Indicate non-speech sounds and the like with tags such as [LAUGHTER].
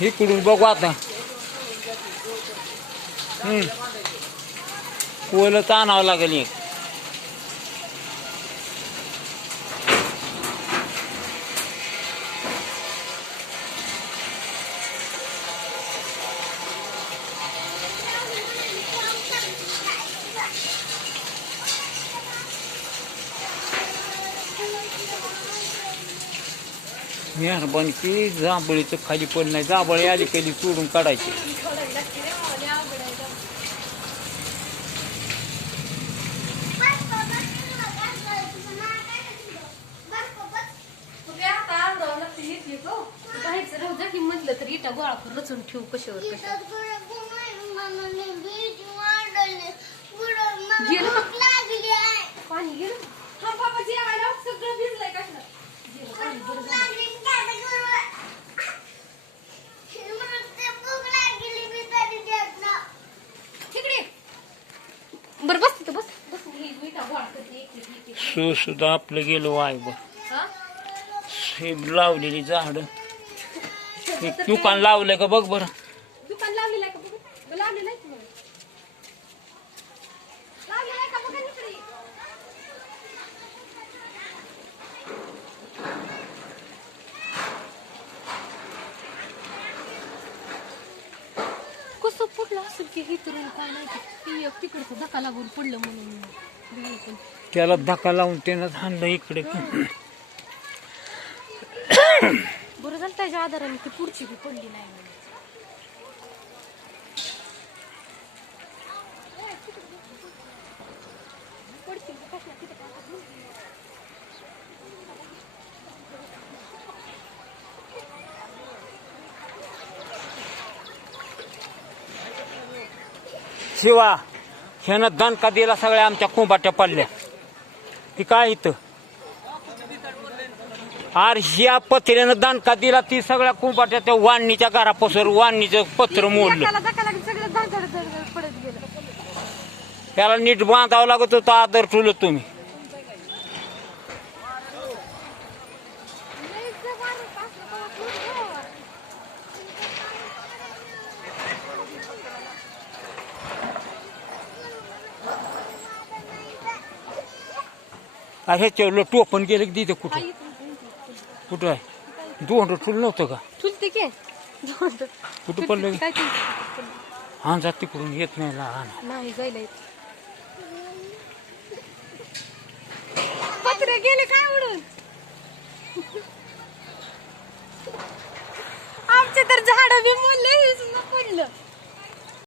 ही इकडून बघू आता. हम्म. पोलच आणावं लागेल एक. मेहरबानी की जांभळीचं खाली पडलं नाही. जांभळी आली कधी चोडून काढायची. गोळा करून रचून ठेवू कशावर कशावर. गेलं का? पाणी गेलं हा बाबा जेवायला सगळं भिजलंय कशाला गेलं पाणी बरं झालं. तिकडे बरं बस तिथं बस बस मी इटा गोळा करते एक एक एक एक. सो सुद्धा आपलं गेलो वाय बघ हा? लावलेली झाड [LAUGHS] दुकान लावलंय का बघ बरं दुकान लावलेलं आहे का बघू लावलेलं आहे की मग? लावलेलं आहे का बघा इकडे कसं पडलं असेल की काय नाही तिकडचं धक्का लागून पडलं म्हणून. त्याला धक्का लावून त्यानं आणलं इकडे बरं झालं त्याच्या आधाराने ती पुढची बी पडली नाही? शिवा ह्यानं दणका दिला सगळ्या आमच्या कुंभाट्या पडल्या. ती काय इथं? आर ह्या पत्र्यानं दणका दिला ती सगळ्या कुंभाट्या त्या वाणीच्या घरापासून वाणीचं पत्र मोडलं. त्याला नीट बांधावं लागत होतं आदर ठेवलं तुम्ही. अरे ह्याच्यावर टोपण गेलं की तिथं कुठं? कुठं आहे? दोन ठुलं नव्हतं का? चुलते के. कुठं पडलं? काय हा जा तिकडून येत नाही लहान नाही जायला येत. पत्रे गेले काय उडून? आमचे तर झाड बी मोडले पडलं.